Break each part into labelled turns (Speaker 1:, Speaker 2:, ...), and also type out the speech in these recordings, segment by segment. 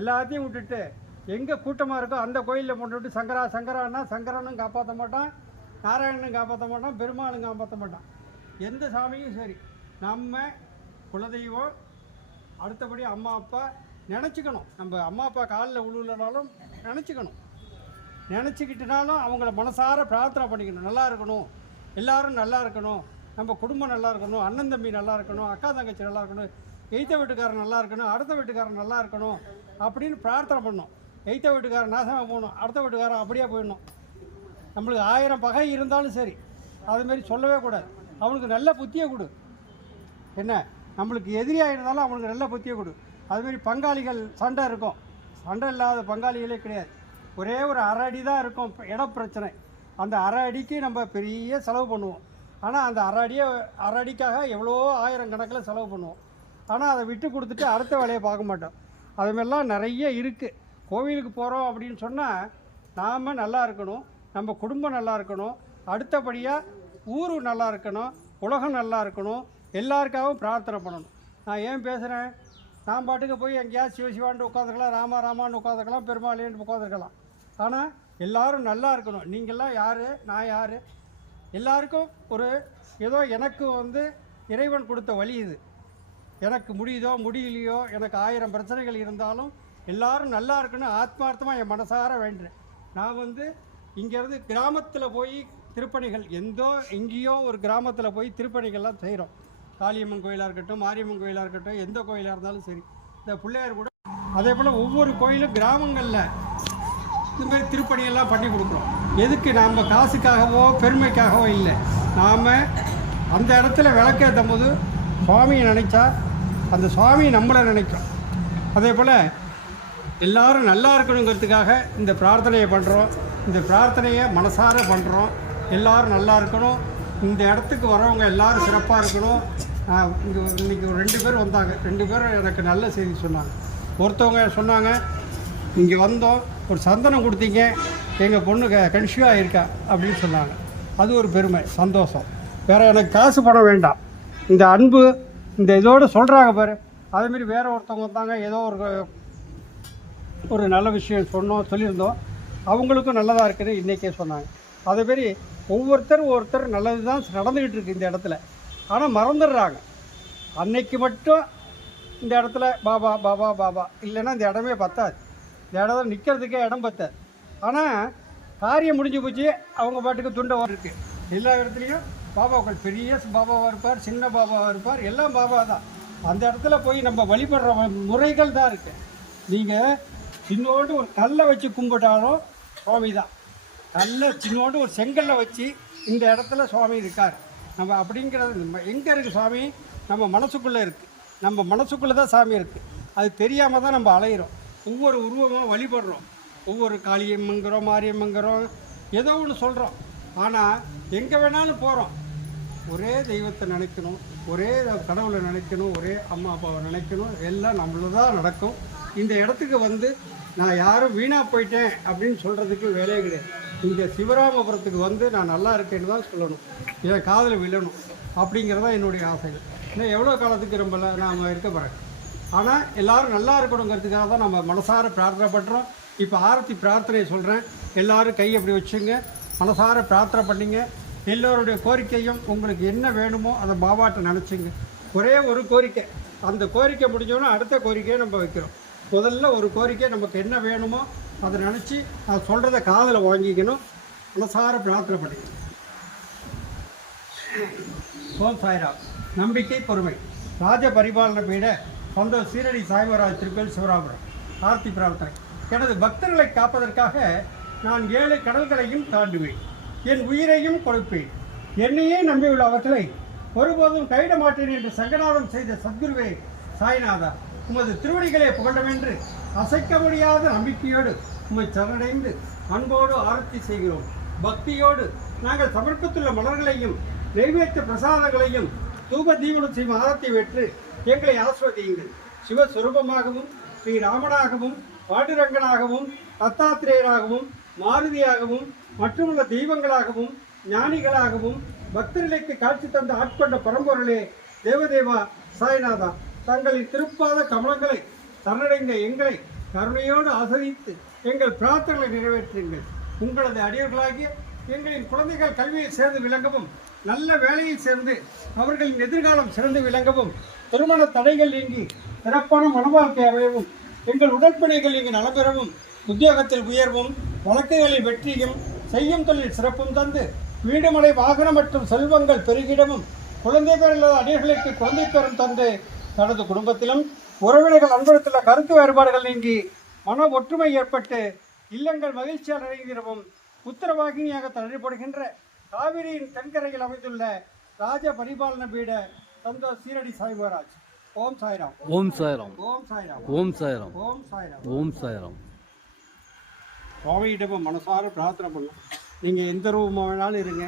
Speaker 1: எல்லாத்தையும் விட்டுட்டு எங்கே கூட்டமாக இருக்கோ அந்த கோயிலில் போட்டு விட்டு சங்கரா சங்கரான்னா சங்கரனும் காப்பாற்ற மாட்டான் நாராயணனும் காப்பாற்ற மாட்டான் பெருமாளும் காப்பாற்ற மாட்டான். எந்த சாமியும் சரி. நம்ம குலதெய்வம் அடுத்தபடி அம்மா அப்பா நினச்சிக்கணும். நம்ம அம்மா அப்பா காலில் உழுவுலனாலும் நினச்சிக்கணும். நினச்சிக்கிட்டுனாலும் அவங்கள மனசார பிரார்த்தனை பண்ணிக்கணும். நல்லா இருக்கணும். எல்லோரும் நல்லா இருக்கணும். நம்ம குடும்பம் நல்லா இருக்கணும். அண்ணன் தம்பி நல்லா இருக்கணும். அக்கா தங்கச்சி நல்லா இருக்கணும். எய்த்த வீட்டுக்காரன் நல்லா இருக்கணும். அடுத்த வீட்டுக்காரன் நல்லா இருக்கணும். அப்படின்னு பிரார்த்தனை பண்ணணும். எய்த்த வீட்டுக்காரன் நாசமாக போகணும். அடுத்த வீட்டுக்காரன் அப்படியே போயிடணும். நம்மளுக்கு ஆயிரம் பகை இருந்தாலும் சரி. அதுமாரி சொல்லவே கூடாது. அவனுக்கு நல்ல புத்தியை கொடு. என்ன? நம்மளுக்கு எதிரியாக இருந்தாலும் அவனுக்கு நல்ல புத்தியை கொடு. அதுமாரி பங்காளிகள் சண்டை இருக்கும். சண்டை இல்லாத பங்காளிகளே கிடையாது. ஒரே ஒரு அரை அடி தான் இருக்கும் இட பிரச்சனை. அந்த அரை அடிக்கு நம்ம பெரிய செலவு பண்ணுவோம். ஆனால் அந்த அரை அடியை அரை அடிக்காக எவ்வளோ ஆயிரம் கணக்கில் செலவு பண்ணுவோம். ஆனால் அதை விட்டு கொடுத்துட்டு அடுத்த வேலையை பார்க்க மாட்டோம். அதுமாரிலாம் நிறைய இருக்குது கோவிலுக்கு போகிறோம் அப்படின்னு சொன்னால் நாம் நல்லா இருக்கணும் நம்ம குடும்பம் நல்லா இருக்கணும் அடுத்தபடியாக ஊர் நல்லா இருக்கணும் உலகம் நல்லா இருக்கணும் எல்லாருக்காகவும் பிரார்த்தனை பண்ணணும். நான் ஏன் பேசுகிறேன் நான் பாட்டுக்கு போய் எங்கேயாவது சிவ சிவான்னு உட்காந்துருக்கலாம் ராமா ராமான்னு உட்காந்துருக்கலாம் பெருமாளேன்னு உட்காந்துருக்கலாம் ஆனால் எல்லாரும் நல்லா இருக்கணும். நீங்கள்லாம் யார்? நான் யார்? எல்லாருக்கும் ஒரு ஏதோ எனக்கு வந்து இறைவன் கொடுத்த வழி இது. எனக்கு முடியுதோ முடியலையோ எனக்கு ஆயிரம் பிரச்சனைகள் இருந்தாலும் எல்லாரும் நல்லா இருக்குன்னு ஆத்மார்த்தமாக என் மனசார வேண்டுறேன். நான் வந்து இங்கேருந்து கிராமத்தில் போய் திருப்பணிகள் எந்தோ எங்கேயோ ஒரு கிராமத்தில் போய் திருப்பணிகள்லாம் செய்கிறோம் காளியம்மன் கோயிலாக இருக்கட்டும் மாரியம்மன் கோயிலாக இருக்கட்டும் எந்த கோயிலாக இருந்தாலும் சரி. இந்த பிள்ளையார் கூட அதே போல் ஒவ்வொரு கோயிலும் கிராமங்களில் இந்த மாதிரி திருப்பணியெல்லாம் பண்ணி கொடுக்குறோம். எதுக்கு நாம் காசுக்காகவோ பெருமைக்காகவோ இல்லை. நாம் அந்த இடத்துல விளக்கேற்றும் போது சுவாமியை நினைச்சா அந்த சுவாமி நம்மளை நினைக்கும். அதே போல் எல்லாரும் நல்லா இருக்கணுங்கிறதுக்காக இந்த பிரார்த்தனையை பண்ணுறோம் இந்த பிரார்த்தனையை மனசார பண்ணுறோம் எல்லாரும் நல்லா இருக்கணும். இந்த இடத்துக்கு வரவங்க எல்லாரும் சிறப்பாக இருக்கணும். இங்கே இன்றைக்கி ஒரு ரெண்டு பேர் வந்தாங்க. ரெண்டு பேரும் எனக்கு நல்ல செய்தி சொன்னாங்க. ஒருத்தவங்க சொன்னாங்க இங்கே வந்தோம் ஒரு சந்தனம் கொடுத்தீங்க. எங்கள் பொண்ணு க கன்சியூவாக இருக்கா அப்படின்னு சொன்னாங்க. அது ஒரு பெருமை சந்தோஷம். வேறு எனக்கு காசு பணம் வேண்டாம். இந்த அன்பு இந்த இதோடு சொல்கிறாங்க பாரு. அதேமாரி வேறு ஒருத்தவங்க வந்தாங்க ஏதோ ஒரு ஒரு நல்ல விஷயம் சொன்னோம் சொல்லியிருந்தோம். அவங்களுக்கும் நல்லதாக இருக்குது இன்றைக்கே சொன்னாங்க. அதேமாரி ஒவ்வொருத்தரும் ஒருத்தர் நல்லது தான் நடந்துக்கிட்டு இருக்கு இந்த இடத்துல. ஆனால் மறந்துடுறாங்க. அன்னைக்கு மட்டும் இந்த இடத்துல பாபா பாபா பாபா. இல்லைன்னா இந்த இடமே பத்தாது. இந்த இடத்துல நிற்கிறதுக்கே இடம் பத்தாது. ஆனால் காரியம் முடிஞ்சு போச்சு அவங்க பாட்டுக்கு துண்டை இருக்கு எல்லா இடத்துலையும் பாபாக்கள் பெரிய பாபாவாக இருப்பார் சின்ன பாபாவாக இருப்பார் எல்லாம் பாபா தான் அந்த இடத்துல போய் நம்ம வழிபடுற முறைகள் தான் இருக்குது நீங்கள் சின்னோண்டு ஒரு கல்லை வச்சு கும்பிட்டாலும் சுவாமி தான் நல்ல சின்னோண்டு ஒரு செங்கல்லை வச்சு இந்த இடத்துல சுவாமி இருக்கார். நம்ம அப்படிங்கிறது நம்ம எங்கே இருக்குது சுவாமி? நம்ம மனசுக்குள்ளே இருக்குது நம்ம மனசுக்குள்ளே தான் சாமி இருக்குது அது தெரியாமல் தான் நம்ம அலையிறோம். ஒவ்வொரு உருவமாக வழிபடுறோம். ஒவ்வொரு காளியம்மங்கிறோம் மாரியம்மங்கிறோம் ஏதோ ஒன்று சொல்கிறோம் ஆனால் எங்கே வேணாலும் போகிறோம் ஒரே தெய்வத்தை நினைக்கணும் ஒரே கடவுளை நினைக்கணும் ஒரே அம்மா அப்பாவை நினைக்கணும். எல்லாம் நம்மள தான் நடக்கும். இந்த இடத்துக்கு வந்து நான் யாரும் வீணாக போயிட்டேன் அப்படின்னு சொல்கிறதுக்கு வேலையே கிடையாது. இங்கே சிவராமபுரத்துக்கு வந்து நான் நல்லா இருக்கேன்னு தான் சொல்லணும். என் காதில் விழணும் அப்படிங்கிறது தான் என்னுடைய ஆசைகள். இன்னும் எவ்வளோ காலத்துக்கு ரொம்ப நாம் இருக்க போகிறேன் ஆனால் எல்லோரும் நல்லா இருக்கணுங்கிறதுக்காக தான் நம்ம மனசார பிரார்த்தனை பண்ணுறோம் இப்போ ஆரத்தி பிரார்த்தனையை சொல்கிறேன் எல்லாரும் கை அப்படி வச்சுங்க. மனசார பிரார்த்தனை பண்ணிங்க. எல்லோருடைய கோரிக்கையும் உங்களுக்கு என்ன வேணுமோ அதை பாபாட்ட நினச்சிங்க. ஒரே ஒரு கோரிக்கை. அந்த கோரிக்கை முடிஞ்சோன்னா அடுத்த கோரிக்கையை நம்ம வைக்கிறோம். முதல்ல ஒரு கோரிக்கை நமக்கு என்ன வேணுமோ அதை நினச்சி அதை சொல்கிறத காதில் வாங்கிக்கணும். மனசார பிரார்த்தனை பண்ணிக்கணும். ஓம் சாய்ராம். நம்பிக்கை பொறுமை. ராஜ பரிபாலன பீட சொந்த சீரடி சாய்வராஜ் திருப்பேல் சிவராபுரம் ஆர்த்தி பிரார்த்தனை. எனது பக்தர்களை காப்பதற்காக நான் ஏழு கடல்களையும் தாண்டுவேன். என் உயிரையும் கொடுப்பேன். என்னையே நம்பியுள்ள அவர்களை ஒருபோதும் கைவிட மாட்டேன் என்று சங்கநாதம் செய்த சத்குருவே சாய்நாதா உமது திருவடிகளே புகழமென்று அசைக்க முடியாத நம்பிக்கையோடு உம்மை சரணடைந்து அன்போடு ஆரத்தி செய்கிறோம். பக்தியோடு நாங்கள் சமர்ப்பித்துள்ள மலர்களையும் நைவேத்திய பிரசாதங்களையும் தூப தீவனம் செய்யும் ஆரத்தை வெற்று எங்களை ஆஸ்வதியுங்கள். சிவஸ்வரூபமாகவும் ஸ்ரீ ராமனாகவும் பாண்டுரங்கனாகவும் தத்தாத்திரேயராகவும் மாருதியாகவும் மற்றுமுள்ள தெய்வங்களாகவும் ஞானிகளாகவும் பக்தர்களுக்கு காட்சி தந்த ஆட்கொண்ட பரம்பொருளே தேவதேவா சாய்நாதா. தங்களின் திருப்பாத கமலங்களை சரணடைந்த எங்களை கருணையோடு ஆசிரித்து எங்கள் பிரார்த்தனைகளை நிறைவேற்றுங்கள். உங்களது அடியவர்களாகிய எங்களின் குழந்தைகள் கல்வியில் சேர்ந்து விளங்கவும் நல்ல வேலையில் சேர்ந்து அவர்களின் எதிர்காலம் சிறந்து விளங்கவும் திருமண தடைகள் நீங்கி சிறப்பான மனவாழ்க்கை அமையவும் எங்கள் உடற்பணிகள் இங்கு நலம்பெறவும் உத்தியோகத்தில் உயர்வும் வழக்குகளில் வெற்றியும் செய்யும் தொழில் சிறப்பும் தந்து வீடுமனை வாகனம் மற்றும் செல்வங்கள் பெருகிடவும் குழந்தை பேர் இல்லாத அடியர்களுக்கு குழந்தை பேரும் தந்து தனது குடும்பத்திலும் உறவினர்கள் அன்புறத்துள்ள கருத்து வேறுபாடுகள் நீங்கி மன ஒற்றுமை ஏற்பட்டு இல்லங்கள் மகிழ்ச்சியால் நிறைந்திடவும் உத்தரவாகினியாக தள்ளப்படுகின்ற காவிரியின் தென்கரையில் அமைந்துள்ள ராஜ பரிபாலன பீட தந்த சீரடி சாய்மராஜ் ஓம் சாய்ராம்.
Speaker 2: ஓம் சாய்ராம்.
Speaker 1: ஓம் சாய்ராம்.
Speaker 2: ஓம் சாய்ராம்.
Speaker 1: ஓம் சாய்ராம்.
Speaker 2: ஓம் சாய்ராம்.
Speaker 1: சுவாமியிடம் மனசார பிரார்த்தனை பண்ணும் நீங்கள் எந்த ரூபமாக வேணாலும் இருங்க.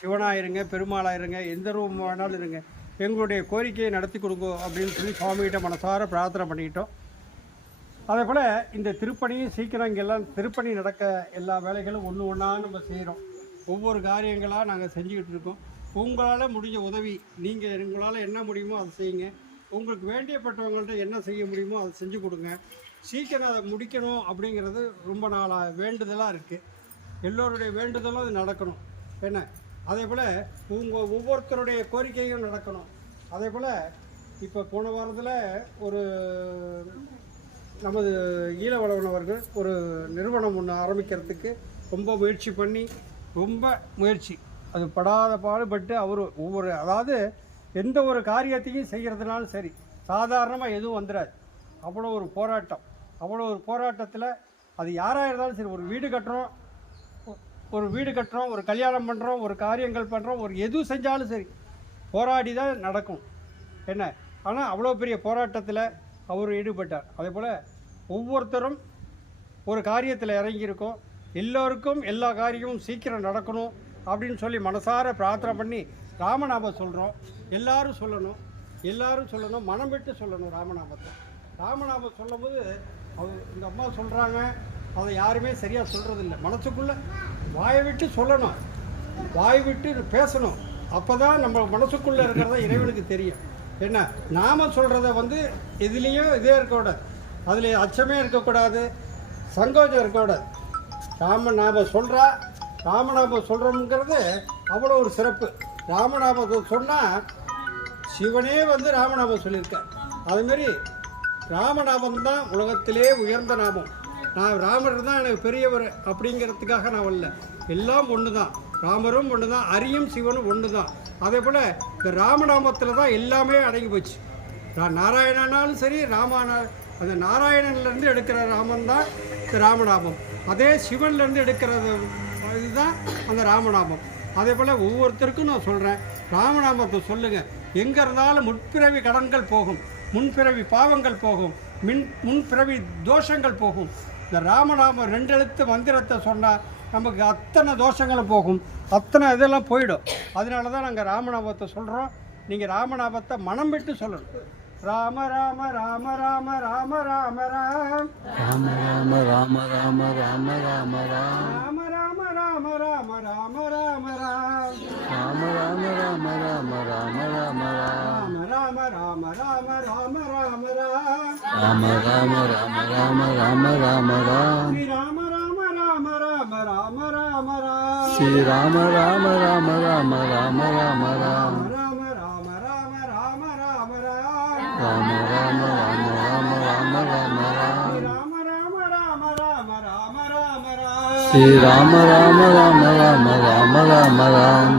Speaker 1: சிவனாக இருங்க பெருமாளாக இருங்க எந்த ரூபமாக வேணாலும் இருங்க. எங்களுடைய கோரிக்கையை நடத்தி கொடுங்க அப்படின்னு சொல்லி சுவாமிகிட்ட மனசார பிரார்த்தனை பண்ணிக்கிட்டோம். அதே போல் இந்த திருப்பணியும் சீக்கிரம் இங்கெல்லாம் திருப்பணி நடக்க எல்லா வேலைகளும் ஒன்று ஒன்றா நம்ம செய்கிறோம் ஒவ்வொரு காரியங்களாக நாங்கள் செஞ்சுக்கிட்டு இருக்கோம். உங்களால் முடிஞ்ச உதவி நீங்கள் உங்களால் என்ன முடியுமோ அதை செய்யுங்க. உங்களுக்கு வேண்டியப்பட்டவங்கள்ட்ட என்ன செய்ய முடியுமோ அதை செஞ்சு கொடுங்க. சீக்கிரம் அதை முடிக்கணும் அப்படிங்கிறது ரொம்ப நாளாக வேண்டுதலாக இருக்குது எல்லோருடைய வேண்டுதலும் அது நடக்கணும். என்ன? அதே போல் உங்கள் ஒவ்வொருத்தருடைய கோரிக்கையும் நடக்கணும். அதே போல் இப்போ போன வாரத்தில் ஒரு நமது ஈழவளவன் அவர்கள் ஒரு நிறுவனம் ஒன்று ஆரம்பிக்கிறதுக்கு ரொம்ப முயற்சி பண்ணி ரொம்ப முயற்சி. அது படாத பாடுபட்டு அவர் ஒவ்வொரு அதாவது எந்த ஒரு காரியத்தையும் செய்கிறதுனாலும் சரி சாதாரணமாக எதுவும் வந்துடாது அவ்வளோ ஒரு போராட்டம். அவ்வளோ ஒரு போராட்டத்தில் அது யாராக இருந்தாலும் சரி ஒரு வீடு கட்டுறோம் ஒரு வீடு கட்டுறோம் ஒரு கல்யாணம் பண்ணுறோம் ஒரு காரியங்கள் பண்ணுறோம் ஒரு எது செஞ்சாலும் சரி போராடி தான் நடக்கும். என்ன? ஆனால் அவ்வளோ பெரிய போராட்டத்தில் அவர் ஈடுபட்டார். அதே போல் ஒவ்வொருத்தரும் ஒரு காரியத்தில் இறங்கியிருக்கோம். எல்லோருக்கும் எல்லா காரியமும் சீக்கிரம் நடக்கணும் அப்படின்னு சொல்லி மனசார பிரார்த்தனை பண்ணி ராமநாமம் சொல்கிறோம் எல்லாரும் சொல்லணும். எல்லாரும் சொல்லணும். மனம் விட்டு சொல்லணும் ராமநாமத்தை ராமநாமம் சொல்லும்போது அவங்க இந்த அம்மா சொல்கிறாங்க அதை யாருமே சரியாக சொல்கிறதில்ல மனசுக்குள்ளே வாயை விட்டு சொல்லணும். வாய் விட்டு பேசணும். அப்போ தான் நம்ம மனசுக்குள்ளே இருக்கிறத இறைவனுக்கு தெரியும். என்ன? நாம சொல்கிறத வந்து எதுலேயும் இதே இருக்கக்கூடாது. அதில் அச்சமே இருக்கக்கூடாது. சங்கோஜம் இருக்கக்கூடாது. ராம நாம சொல்கிறா ராமநாமம் சொல்கிறோம்ங்கிறது அவ்வளோ ஒரு சிறப்பு. ராமநாமத்தை சொன்னால் சிவனே வந்து ராமநாமம் சொல்லியிருக்கார். அதுமாரி ராமநாமம் தான் உலகத்திலே உயர்ந்த நாமம். நான் ராமர் தான் எனக்கு பெரியவர் அப்படிங்கிறதுக்காக நான் வரல. எல்லாம் ஒன்று தான் ராமரும் ஒன்று தான் அரியும் சிவனும் ஒன்று தான் அதே போல் இந்த ராமநாமத்தில் தான் எல்லாமே அடங்கி போச்சு. நான் நாராயணனாலும் சரி ராமானா அந்த நாராயணன்லேருந்து எடுக்கிற ராமன் தான் இந்த ராமநாமம். அதே சிவன்லேருந்து எடுக்கிறது இதுதான் அந்த ராமநாமம். அதே போல் ஒவ்வொருத்தருக்கும் நான் சொல்கிறேன் ராமநாமத்தை சொல்லுங்கள் எங்கே இருந்தாலும் முற்பிறவி கடன்கள் போகும். முன்பிறவி பாவங்கள் போகும் மின் முன்பிறவி தோஷங்கள் போகும் இந்த ராமநாமம் ரெண்டு எழுத்து மந்திரத்தை சொன்னால் நமக்கு அத்தனை தோஷங்களும் போகும் அத்தனை இதெல்லாம் போயிடும் அதனால தான் நாங்கள் ராமநாமத்தை சொல்கிறோம் நீங்கள் ராமநாமத்தை மனம் விட்டு சொல்லணும் ராம ராம ராம ராம ராம ராம ராம்
Speaker 2: ராம ராம ராம ராம ராம ராம ராம்
Speaker 1: ராம ராம ராம ராம ராம ராம ராம்
Speaker 2: ராம ராம ராம ராம ராம ராம ராம்
Speaker 1: ராம ராம ராம ராம ராம ராம ராம்
Speaker 2: ராம ராம ராம ராம ராம ராம ராம்
Speaker 1: ராம ராம ராம ராம ராம ராம ராம்
Speaker 2: ஸ்ரீ ராம ராம ராம ராம ராம ராம ராம்
Speaker 1: ராம ராம ராம ராம ராம ராம்
Speaker 2: ராம ராம ராம ராம ராம ராம ராம்
Speaker 1: ஸ்ரீ ராம ராம ராம ராம ராம ராம ராம்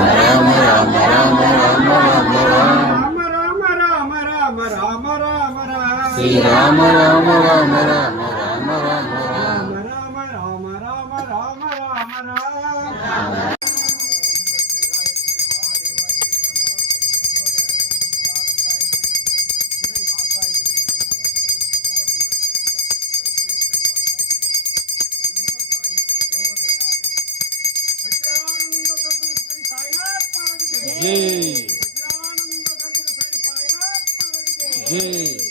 Speaker 2: श्री राम राम राम राम राम राम राम। राम राम राम राम
Speaker 1: राम राम जी जी।